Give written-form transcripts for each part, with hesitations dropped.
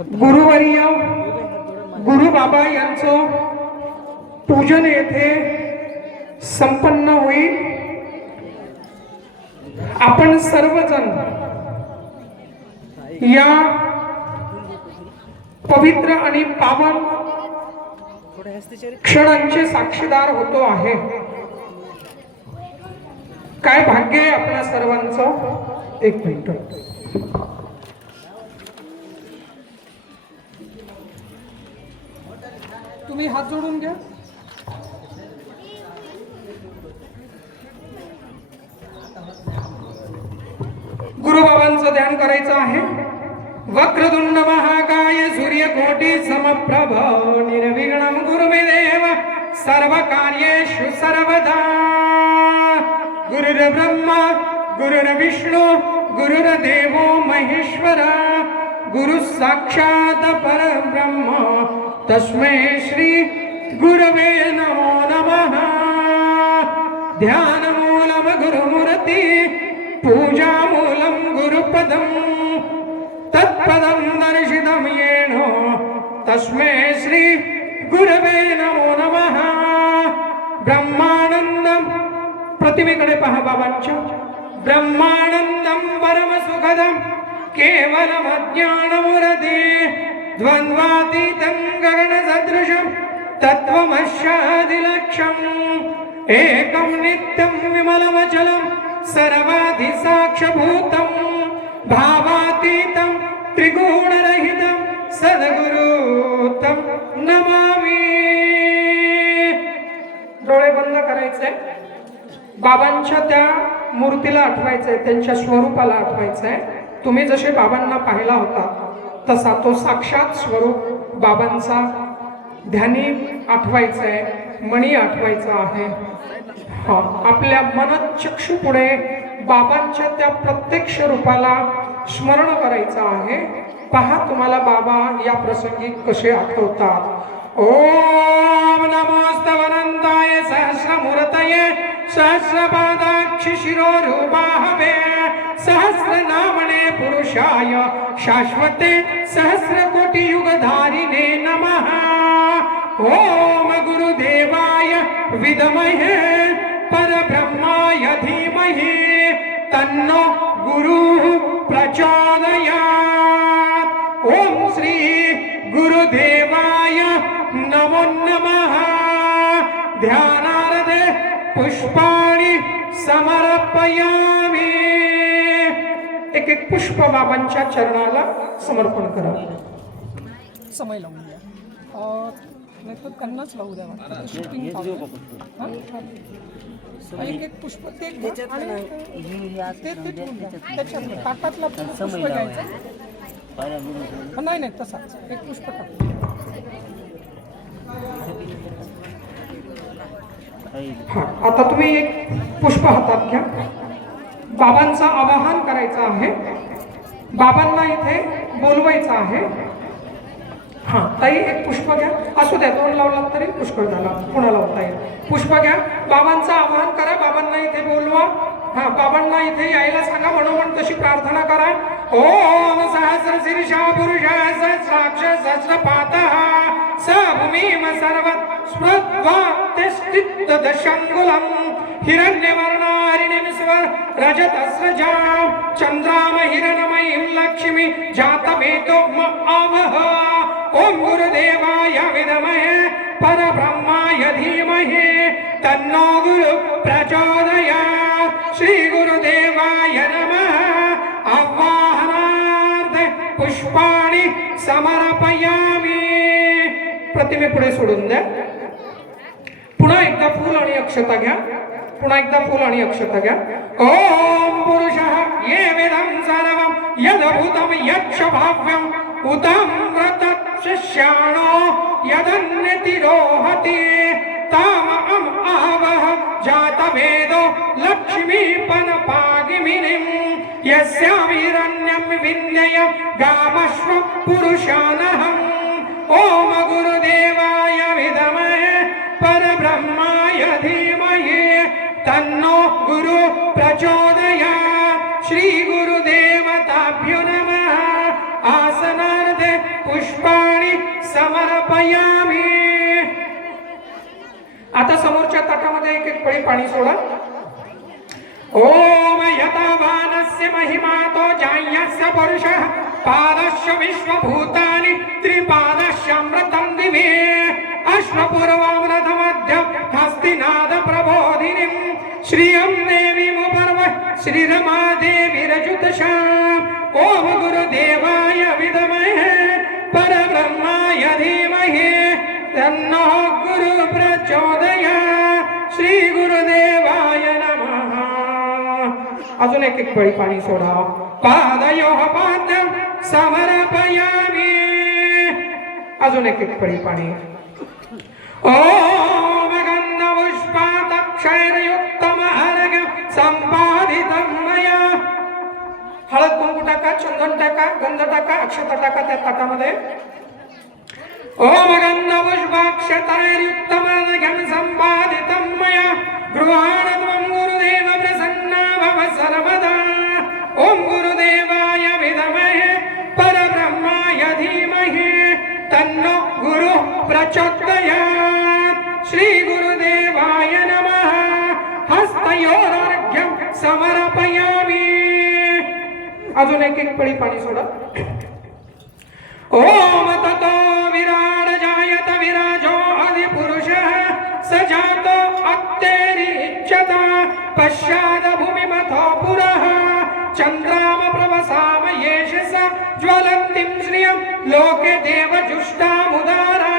गुरुवर्य गुरु बाबा यांचं पूजन येथे संपन्न होईल। आपण सर्वजण या पवित्र आणि पावन क्षणांचे साक्षीदार होतो आहे। काय भाग्य आहे आपल्या सर्वांचं। एक मिनिट, तुम्ही हात जोडून घ्या। गुरुबाबांचं ध्यान करायचं आहे। वक्रतुंड महाकाय सूर्यकोटि समप्रभ निर्विघ्नं कुरु मे देव सर्वकार्येषु सर्वदा। गुरुर्ब्रह्मा गुरुर्विष्णु गुरुर्देवो महेश्वर गुरु साक्षात् परब्रह्म तस्मै श्री गुरवे नमो नमः। ध्यानमूलं गुरुमूर्ति पूजामूलं गुरुपदं तत्पदं दर्शितं येन तस्मै श्री गुरवे नमो नमः। ब्रह्मानंदं प्रतिमेकडे पहा बाबांच्या। ब्रह्मानंदं परमसुखदं केवलम् अज्ञानमुरते द्वन्द्वातीतं गगनसदृशं तत्त्वमस्यादिलक्ष्यम् एकं नित्यं विमलमचलं सर्वाधिसाक्षभूतं भावातीतं त्रिगुणरहितं सद्गुरुतं नमामि। डोळे बंद करायचे। बाबांच्या त्या मूर्तीला आठवायचंय, त्यांच्या स्वरूपाला आठवायचंय। तुम्ही जसे बाबांना पाहिला होता तसा तो साक्षात स्वरूप बाबांचा ध्यानी आठवायचंय, मणी आठवायचा आहे। आपल्या मनचक्षु पुढे बाबांच्या त्या प्रत्यक्ष रूपाला स्मरण करायचं आहे। पहा तुम्हाला बाबा या प्रसंगी कसे आठवतात। ओम नमोस्तवनंताय सहस्रमूर्तये सहस्रपादाक्षि शिरोरूपाहवे सहस्रनामने पुरुषाय शाश्वते सहस्रकोटियुगधारिणे नमः। ओम गुरुदेवाय विद्महे परब्रह्माय धीमहि तन्नो गुरुः प्रचोदयात्। ओम श्री गुरुदेवाय नमो नमः। ध्यानार्थे पुष्पाणि समर्पयामि। एक एक पुष्प बाबांच्या चरणाला समर्पण करा। समय लावून द्या, नाही तर त्यांनाच लावू द्या। एक एक पुष्प ते ताटातला पुष्प घ्यायचं। नाही नाही तसाच एक पुष्प टाक। आता तुम्ही एक पुष्प हातात घ्या। बाबांचं आवाहन करायचं आहे। बाबांना इथे बोलवायचं आहे। हा ताई एक पुष्प घ्या। असू द्या, दोन लावलात तरी पुष्कळ झाला, पुन्हा लावता येईल। पुष्प घ्या, बाबांचं आवाहन करा, बाबांना इथे बोलवा। हा बाबांना इथे यायला सांगा, मनोमन तशी प्रार्थना करा। ओम सहस्र शीर्षा पुरुषाय सहस्राक्ष सहस्रपातः स भूमिम सर्वं स्मृत्वा तिष्ठित दशांगुलं हिरण्यवर्णारिणीस्वर रजतस्रजा चन्द्राम हिरणमयीं लक्ष्मी जातवेदो आवह। ओम गुरुदेवाय विद्महे परब्रह्माय धीमहि तन्नो गुरु प्रचोदयात्। श्री गुरुदेवाय नमः। आवाहनार्थे पुष्पाणि समर्पयामि। प्रतिमे पुढे सोडून द्या। पुन्हा एकदा फूल आणि अक्षता घ्या। पुन्हा एकदा फूल आणि अक्षता घ्या। ओम पुरुषः ये वेदं सर्वं यद्भूतं यच्च भाव्यं उतं व्रतशिष्याणो यदन्यतिरोहति ताम आवह जातवेदो लक्ष्मीपनपागिमिनीं यस्यामिरण्यं विन्यय गामश्व पुरुषानहम्। ओम गुरुदेवाय विद्महे परब्रह्माय धीमहि तन्नो गुरु प्रचोदयात्। श्री गुरुदेवताभ्यो नमः। आसनार्थे समर्पयामि. आता समोरच्या ताटामध्ये एक एक पळी पाणी सोडा. ओम यतवानस्य महिमातो जायस्य पुरुषः पादस्य विश्वभूतानि त्रिपादस्य अमृतं दिवे अश्वपूर्वामृतमध्यं हस्तिनाद प्रबोधिनीं श्रियं देवीमुपर्व श्रीरमादेवीरजुतशाम्. ओम गुरुदेवाय विद्महे परब्रह्माय धीमहि तन्नो गुरु प्रचोदयात्. श्री गुरुदेवाय नमः. अजून एक एक पळी पाणी सोडा. पादयोः पाद्यं समर्पयामि. अजून एक एक पळी पाणी. ओम गन्धपुष्पादक्षैर्युक्तम् अर्घ्यं सम्पादितं मया. हळद कुंकू टाका, चंदन टाका, गंध टाका, अक्षता टाका त्या ताटामध्ये. ओम गन्धपुष्पाक्षतैर्युक्तम् अर्घ्यं सम्पादितं मया गृहाण त्वं गुरुदेव प्रसन्ना भव सर्वदा. ओम गुरुदेवाय विद्महे परब्रह्माय धीमहि तन्नो गुरु प्रचोदयात्. श्री गुरुदेवाय नमः. हस्तयोरर्घ्यं समर्पयामि. अजून एक एक पळी पाणी सोडा. ओम ततो विराट जायत विराजो अधिपुरुषः स जातो अत्तेरिच्यता पश्चाद भूमिमथो पुरः चन्द्राम प्रवसाम येषसा ज्वलन्तीं श्रियं लोके देवजुष्टामुदारा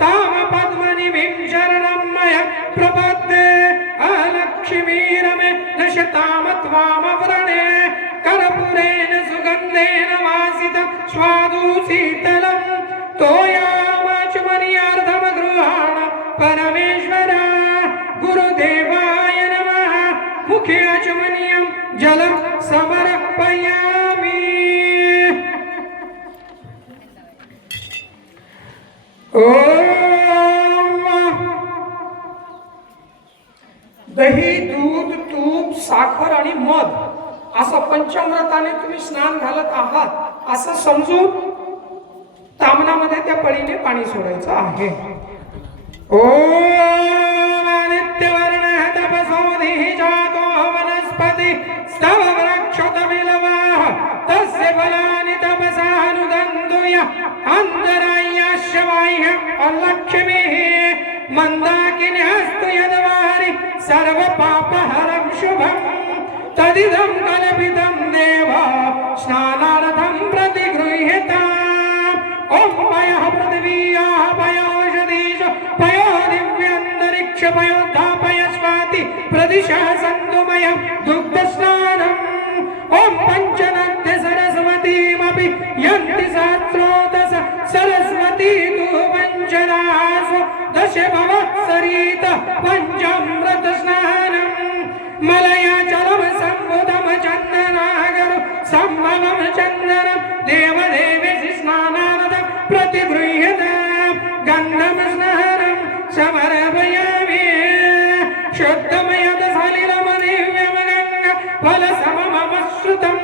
ताम पद्मनिभिं शरणं मया प्रपद्ये अलक्ष्मीरमे नशताम त्वामव्रणे कर्पूरेण सुगन्धेन वासितं स्वादुशीतलं तोयामाचमर्यार्धं गृहाण परमेश्वर. गुरुदेवाय नमः. मुखे आचमनीयं जलं समर्पयामि. दही, दूध, तूप, साखर आणि मध असं पंचामृताने तुम्ही स्नान घालत आहात असं समजून तामनामध्ये त्या पळीने पाणी सोडायचं आहे. ओम आदित्यवर्णः तपसोधिः जातो वनस्पति स्तव वृक्षोतमिलवाः तस्य फलानि तपसा नुदन्तु यः अन्तरायस्य बाह्यम् अलक्ष्मीः मन्दाकिन्यस्तु यद्वारि सर्वपापहरं शुभम् तदिदं कल्पितं देव स्नानार्थं प्रतिगृह्यताम्. ओम पयः पृथिव्याः पयोषधीश पयो दिव्यान्तरिक्ष पयोद्धापय स्वाति प्रदिशः सन्तु मयं दुग्धस्नानम्. ओम पञ्चनद्य सरस्वतीमपि यन्ति सहस्रोदश सरस्वती तु पञ्चदासु दश भवत्सरित पञ्चामृतस्नानम्. मलयाचलं सम्बुधं चन्दनागरं सम्भवं चन्दनं देवदेवेशि स्नानार्थं प्रतिगृह्यताम्. गन्धं स्नानं समर्पयामि. शुद्धमयद सलिलं दिव्यं गङ्गा फलसममश्रुतं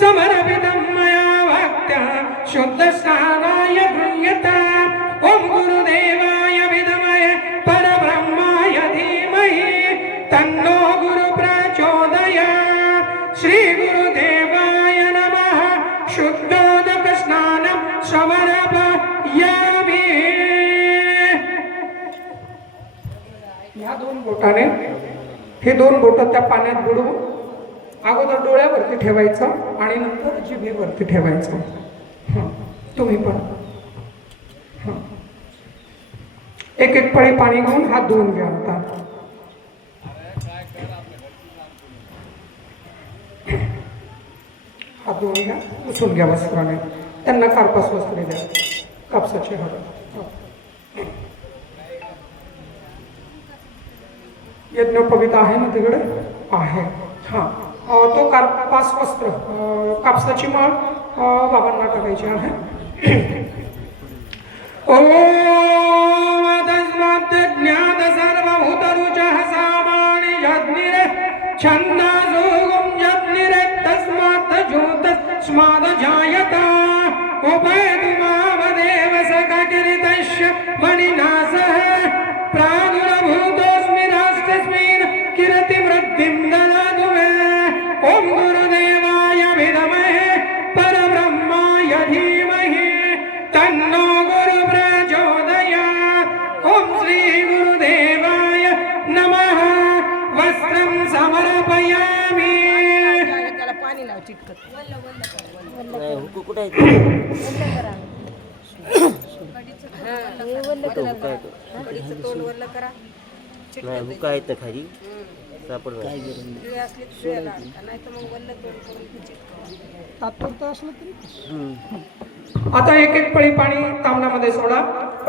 समर्पितं मया भक्त्या शुद्धस्नानाय गृह्यताम्. ओम गुरुदेवाय विद्महे परब्रह्माय धीमहि तन्नो गुरु प्रचोदयात्. श्री गुरुदेवाय नमः. शुद्धोदक स्नानं समर्पयामि. या दोन बोटाने हे दोन बोट त्या पाण्यात बुडवून अगोदर डोळ्यावरती ठेवायचं आणि नंतर जिभेवरती ठेवायचं. तुम्ही पण एक एक पळी पाणी घेऊन हात धुवून घ्या. आता हात धुवून घ्या, पुसून घ्या वस्त्राने. त्यांना कार्पास वस्त्रे द्या, कापसाची हळद. यज्ञोपवीत आहे ना तिकडे आहे. हा तो कार्पास वस्त्र कापसाची माळ बाबांना टाकायची आहे. ओम तस्मात् ज्ञात सर्वभूतरुचः सामानि यज्ञिरे छन्दासुगुं यज्ञिरे तस्मात् ज्योतस्माद् जायत उपेतु मामदेव सकगिरि मणिनासः प्रादुर्भूतोऽस्मि राष्ट्रस्मिन् कीर्तिवृद्धिं ददातु मे ॐ गुरुदेवाय विद्महे परब्रह्माय धीमहि तन्नो गुरुः प्रचोदयात् ॐ श्री गुरुदेवाय नमः वस्त्रं समर्पयामि त्याला पाणी लाव चिटकत कुठे कडीचं तोंड वरलं करा नाही हुका आहेत ना खाली सापड शिळे असले तर शिळे लावा. नाही तर मग वल्ल तोंड करून ते चिटकवा. तात्पुरतं असलं तरी आता एक एक पळी पाणी तामणामध्ये सोडा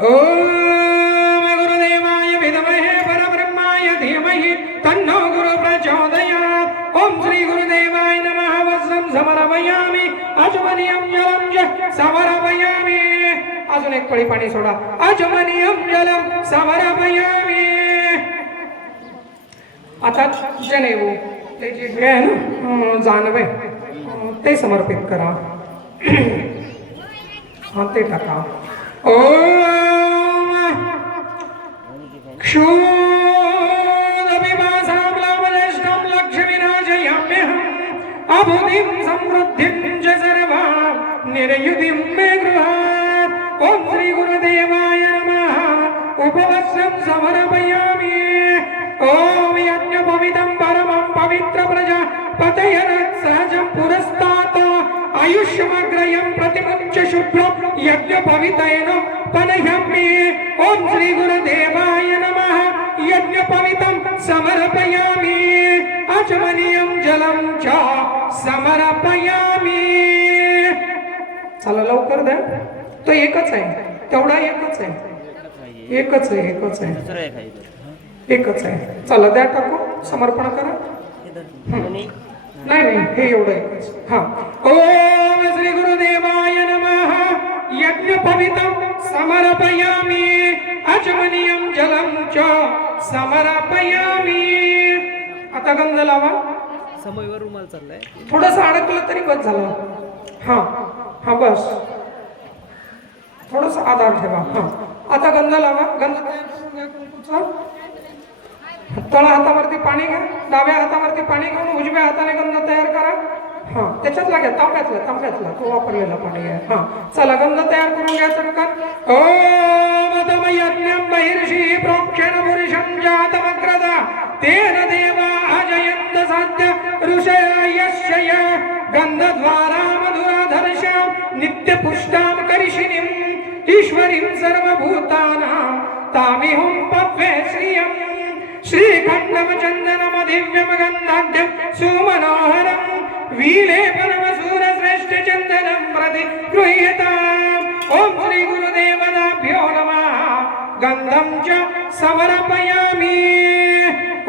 ओम गुरुदेवाय विद्महे परब्रह्माय धीमहि तन्नो गुरु प्रचोदयात् ओम श्री गुरुदेवाय नमः वस्त्रं समर्पयामि आचमनीयं जलं च समर्पयामि अजून एक पळी पाणी सोडा आचमनीयं जलं समर्पयामि आता जनेऊ ते जे हे आहे ना जानवे ते समर्पित करा हा ते टाका ओम क्षुदपिपासां लवलेष्टं लक्ष्मीराजयाम्यहम् अबुधिं समृद्धिं च सर्वां निर्युधिं मे गृहात् ॐ श्री गुरुदेवाय नमः उपवस्त्रं समर्पयामि ॐ यज्ञपवित्रं परमं पवित्र प्रजापतयरत्सहजं पुरस्तात् आयुष्यमग्रयं प्रतिमुच्च शुभ्रं यज्ञपवित्रेण पनह्यामि ॐ श्री गुरुदेवाय नमः यज्ञपवित्रं समर्पयामि आचमनीयं जलं च समर्पयामि चला लवकर द्या तो एकच आहे तेवढा एकच आहे एकच आहे एकच आहे दुसरं आहे खायचं एकच आहे चला द्या टाकू समर्पण करा नाही नाही हे एवढं एकच हा ओम श्री गुरुदेवाय नमः यज्ञपवित्रं समर्पयामि आचमनीयं जलं च समर्पयामि आता गंध लावा समयवर रुमाल चाललाय थोडंसं अडकलं तरी बस झालं हा हा बस थोडंसं आधार ठेवा हा आता गंध लावा गंध तयार करून घ्या कुंकूचा तळ हातावरती पाणी घ्या डाव्या हातावरती पाणी घेऊन उजव्या हाताने गंध तयार करा हा त्याच्यातला घ्या तांब्यातला तो वापरलेला पाणी घ्या हा चला गंध तयार करून घ्या चटकन ओम तमयज्ञं बहिर्षि प्रोक्षण पुरुषं जातमग्रदा तेन देवा अजयन्त साध्य ऋषयश्चय गन्धद्वारा मधुराधर्षां नित्यपुष्टां करिषिणीं ईश्वरीं सर्वभूतानां तामिहुं पव्ये श्रियम् श्रीखण्डमचन्दनमदिव्यमगन्धाढ्यं सुमनोहरं वीलेपनमसूरश्रेष्ठचन्दनं प्रति गृह्यताम् ॐ श्री गुरुदेवताभ्यो नमः गन्धं च समर्पयामि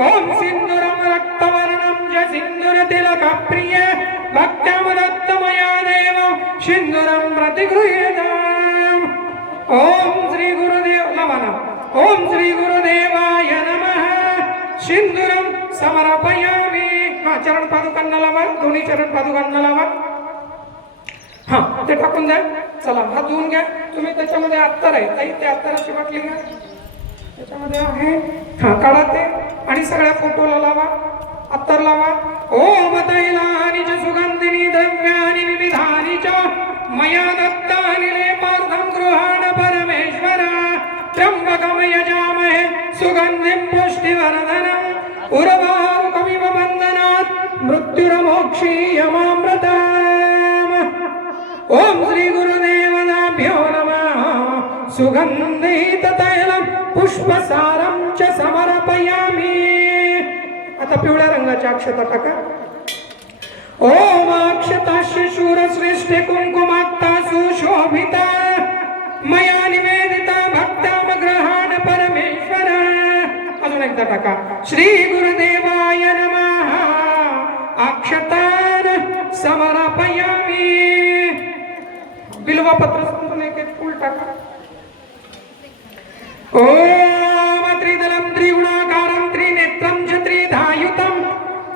ॐ सिन्दूरं रक्तवर्णं च सिन्दूरतिलकप्रिय भक्त्यामदत्तमया देव सिन्दूरं प्रति गृह्यताम् ॐ श्री गुरुदेव नमः ॐ श्री गुरुदेवाय नमः सिंदूरं समर्पयामि हा चरण पादुकांना लावा दोन्ही चरण पादुकांना लावा हा ते टाकून द्या चला हात धुवून घ्या तुम्ही त्याच्यामध्ये अत्तर आहे ताई ते अत्तराची बाटली घ्या त्याच्यामध्ये आहे हा काढा ते आणि सगळ्या फोटोला लावा अत्तर लावा ओम तैलानि च सुगंधिनी द्रव्यानि विविधानि च मया दत्तानि लेपार्थं गृहाण परमेश्वर त्र्यंबकं यजामहे सुगंधिं पुष्टिवर्धनम् उर्वारुकमिव बन्धनात् मृत्युर्मोक्षीयमामृतम् ॐ श्री गुरुदेवताभ्यो नमः सुगन्धिततैलं पुष्पसारं च समर्पयामि आता पिवळ्या रंगाच्या अक्षता टाका ओम अक्षतास्य शूरश्रेष्ठे कुंकुमात्ता सुशोभिता मया निवेदिता भक्तामग्रहाण परमेश्वर अजून एकदा टाका श्री गुरुदेवाय नमः अक्षतान समर्पयामि बिल्वपत्र समजून एक एक फूल टाका ओम त्रिदलं त्रिगुणाकारं त्रिनेत्रं च त्रिधायुतं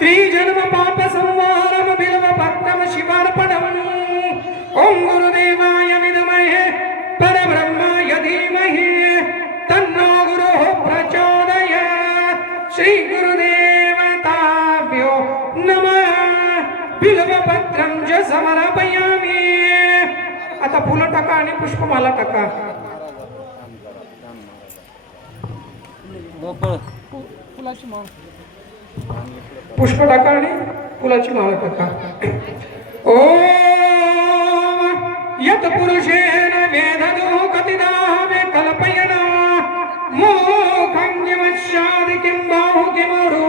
त्रिजन्म पाप संहारं बिल्वपत्रं शिवार्पणम् ॐ गुरुदेवाय विद्महे परब्रह्माय धीमहि फुलं टाका आणि पुष्पमाला टाका. गोपळ फुलाची माळ, पुष्प टाका आणि फुलाची माळ टाका. ओम यत पुरुषेण वेदनो कतिदा वे कल्पयन मोखंगिमश्यादि किं बाहु किमरु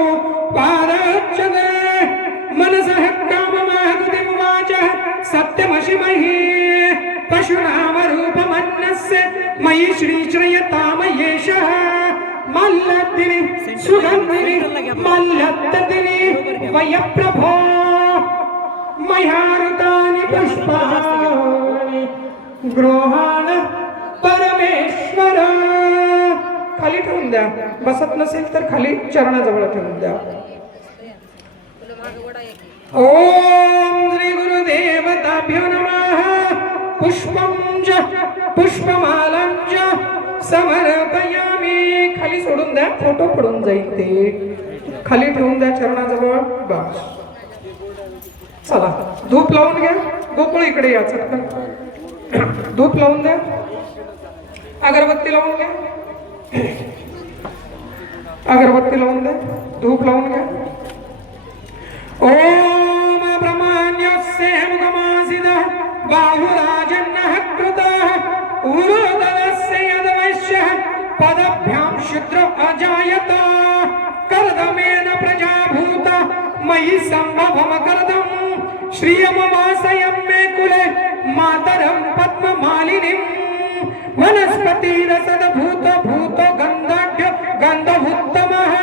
पादच्छदे मनसः काममाहृतिं वाचः सत्यमशिमहि पशुनामरूपमन्नस्य मयि श्रीश्रयतामयेशः मल्लद्दिनि सुगन्धिनि मल्लद्दिनि वयप्रभो मह्यारुतानि पुष्पाणि गृहाण परमेश्वर. खाली ठेवून द्या, बसत नसेल तर खाली चरणाजवळ ठेवून द्या. तुला मागे वडा एक ओम श्री गुरुदेवताभ्यो नमः. पुष्पं च पुष्पमालं च समर्पयामि. खाली सोडून द्या, फोटो पडून जाईल ते. खाली ठेवून द्या चरणाजवळ. बस चला, धूप लावून घ्या. गोकुळ इकडे या चटकन. धूप लावून द्या, अगरबत्ती लावून घ्या, अगरबत्ती लावून द्या, धूप लावून घ्या. ओम ब्रह्मण्यस्य मुखमासिदः बाहुराजन्नः कृतः उरुदलस्य यदवश्यः पदभ्यां शूद्र अजायत कर्दमेन प्रजाभूत मयि सम्भवम कर्दम् श्रियमवासयं मे कुले मातरं पद्ममालिनीं वनस्पतिरसदभूत भूतो गन्धाढ्य गन्धभूत्तमः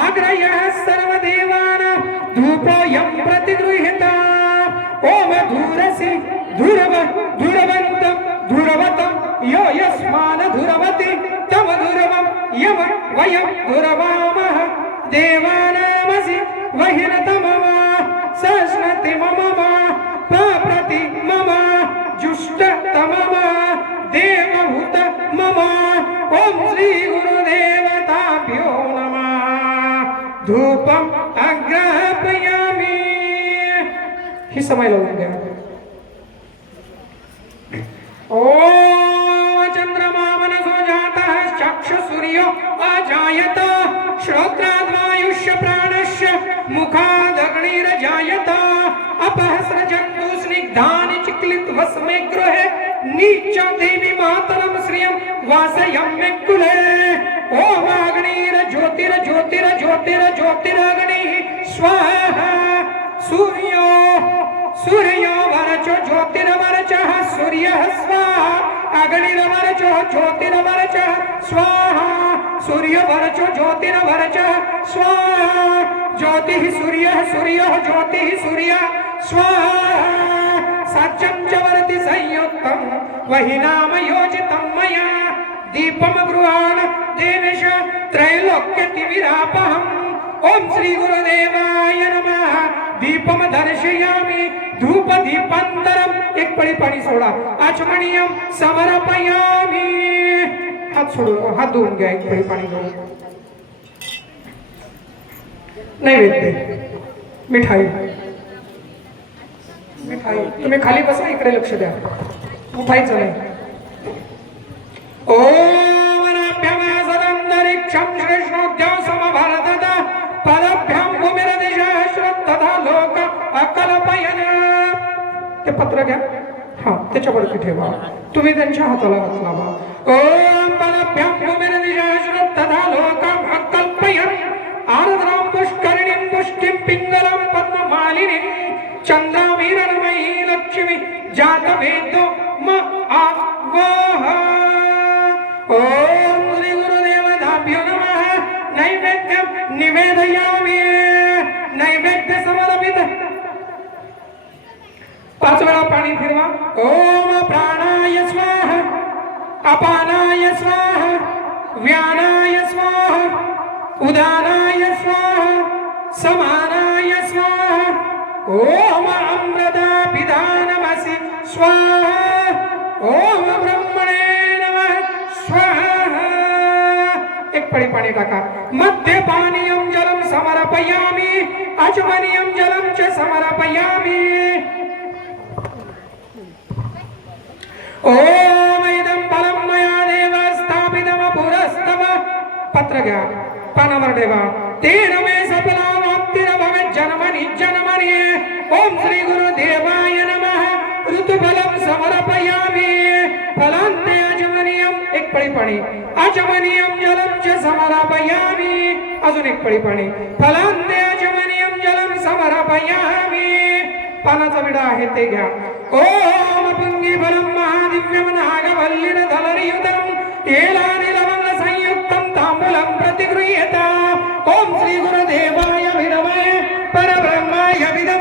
आग्रयः सर्वदेवानां धूपोऽयं प्रतिगृहीतः. ओम धूरसि धुरव धुरवन्तं धुरवतं यो यस्मान् धुरवति तम धुरवं यम वयं धुरवामः देवानामसि वहिरतमम सस्मति मम प्रप्रति मम जुष्टतमम देवभूत मम. ओम श्री गुरुदेवताभ्यो नमः. धूपम अग्रापयामि. ही समय लावून द्या. ओम चंद्रमा मनसो जातः चक्षुसूर्यो अजायत श्रोत्राद्वायुष्य प्राणस्य मुखादग्निरजायत अपहस्रजन्तु स्निग्धानि चिक्लित वस्मे गृहे नीचं देवी मातरं श्रियं वासयं मे कुले. ओम अग्निर्ज्योतिर्ज्योतिर्ज्योतिर्ज्योतिरग्निः स्वाहा. सूर्यो सूर्यो वरचो ज्योतिर्वरचः सूर्यः स्वाहा. अग्निर्वरचो ज्योतिर्वरचः स्वाहा. सूर्यवरचो ज्योतिर्वरचः स्वाहा. ज्योतिः सूर्यः सूर्यः ज्योतिः सूर्यः स्वाहा. सत्यं च वरति संयुक्तं वहि नाम योजितं मया दीपम गृहाण देवेश त्रैलोक्यतिविरापहम्. ओम श्री गुरुदेवाय नमः. दीपम दर्शयामि धूप दीपांतरम. एक पळी पाणी सोडा. आचमनीयम समर्पयामि. हात सोडून हात धुवून घ्या. एक पळी पाणी घेऊन. नैवेद्य मिठाई मिठाई. तुम्ही खाली बसा, इकडे लक्ष द्या, उठायचं नाही. ओम नाभ्यमासदंतरिक्षं श्रेष्ठोद्यौ समभरतत पदभ्यां भूमिरदिशः श्रद्धता लोक अकल्पयन्. ते पत्र घ्या, हा त्याच्यावरती ठेवा. तुम्ही त्यांच्या हाताला हात लावा. ओम पदभ्यां भूमिरदिशः श्रद्धता लोक अकल्पयन् आर्द्रां पुष्करिणीं पुष्टिं पिङ्गलं पद्ममालिनीं चन्द्रामीरणमयी लक्ष्मी जातवेदो म आवाह. ओम श्री गुरुदेवताभ्यो नमः. नैवेद्यं निवेदयामि. नैवेद्य समर्पित. 5 वेळा पाणी फिरवा. ओम प्राणाय स्वाहा अपानाय स्वाहा व्यानाय स्वाहा उदानाय स्वाहा समानाय स्वाहा. ओम अमृतापिधानमसि स्वाहा. ओम ब्रह्मणे नमः स्वाहा. एक पळी पाणी टाका. मध्यपानीयं जलं समर्पयामि आचमनीयं जलं च समर्पयामि. ओम इदं फलं मया देव स्थापितम पुरस्तव पत्र घ्या पानावर ठेवा तेन मे सफलावाप्तिर्भवेत् जन्मनि जन्मनि ओम श्री गुरुदेवाय नमः ऋतुफलं समर्पयामि फलान्ते अजमनीयम् एक पळी पाणी अजमनीयं जलं च समर्पयामि अजून एक पळी पाणी फलान्ते अजमनीयं जलं समर्पयामि पानाचा विडा आहे ते घ्या ओम पुण्यफलं महादिव्यं नागवल्लिनधलनियुतं येलानि लवंग संयुक्तं ताम्बूलं प्रतिगृह्यता ओम श्री गुरुदेवाय विद्महे परब्रह्माय विद्महे